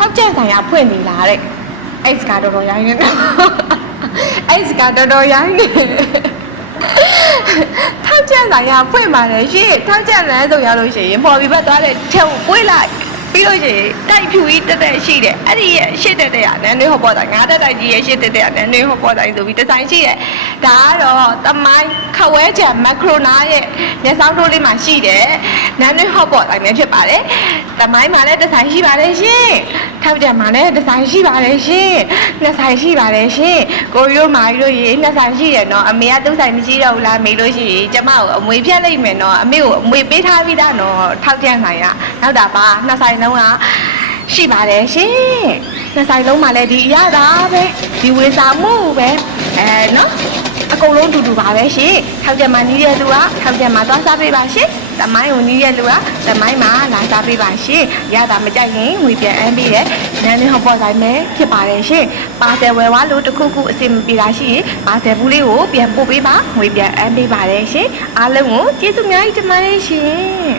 ထောက်ကျန်ဆိုင်ရာဖွင့်နေလားတဲ့အဲ့စကားတော်တော်ရိုင်းနေတယ်အဲ့စကားတော်တော်ရိုင်းနေထောက်ကျန်ဆိုင်ရာဖွင့်ပါတယ်ရှင်ထောက်ကျန်လမ်းဆိုရလို့ရှိရင်ပေါ်ပြီးဘက်သွားတဲ့ထဲကိုပွေးလိုက်ပြီးလို့ရှိရင်တိုက်ဖြူကြီးတက်တက်ရှိတယ်အဲ့ဒီရဲ့ရှစ်တက်တဲ့ကနန်းတွေဟောပေါ်တိုင်းငါတက်တိုက်ကြီးရဲ့ရှစ်တက်တဲ့ကနန်းတွေဟောပေါ်တိုင်းဆိုပြီးဒီဇိုင်းရှိတယ်ဒါကတော့တမိုင်းခဝဲချံမက်ခရိုနာရဲ့မျက်စောင်းထိုးလေးမှာရှိတယ်နန်းတွေဟောပေါ်တိုင်းပဲဖြစ်ပါတယ်တမိုင်းမှာလည်းဒီဇိုင်းရှိပါတယ်ရှင်ထောက်ကျန်မှာလည်းဒီဇိုင်းရှိပါတယ်ရှင်နှစ်ဆိုင်ရှိပါတယ်ရှင်ကိုရီတို့မာရီတို့ရေနှစ်ဆိုင်ရှိတယ်နော်အမေကသုံးဆိုင်မရှိတော့ဘူးလားမေးလို့ရှိရင်ကျမကိုအမွေဖြတ်လိုက်မယ်နော်အမေကိုအမွေပေးထားပြီးသားနော်ထောက်ကျန်ဆိုင်ကနောက်တာပါနှစ်ဆိုင်လုံးကရှိပါတယ်ရှင်နှစ်ဆိုင်လုံးမှာလည်းဒီအရသာပဲဒီဝေစာမှုပဲနော်အကုန်လုံးတူတူပါပဲရှင်ထောက်ကျန်မှာနီးရသူကထောက်ကျန်မှာသွားစားပေးပါရှင်တမိုင်းကိုနီးရလူကတမိုင်းမှာလာစားပေးပါရှင်ရတာမကြိုက်ရင်ငွေပြန်အမ်းပေးတယ်နန်းလေးဟောပေါ်တိုင်းပဲဖြစ်ပါတယ်ရှင်ပါဆယ်ဝယ်သွားလို့တစ်ခုခုအဆင်မပြေတာရှိရင်ပါဆယ်ဘူးလေးကိုပြန်ပို့ပေးပါငွေပြန်အမ်းပေးပါတယ်ရှင်အားလုံးကိုကျေးဇူးများကြီးတင်ပါတယ်ရှင်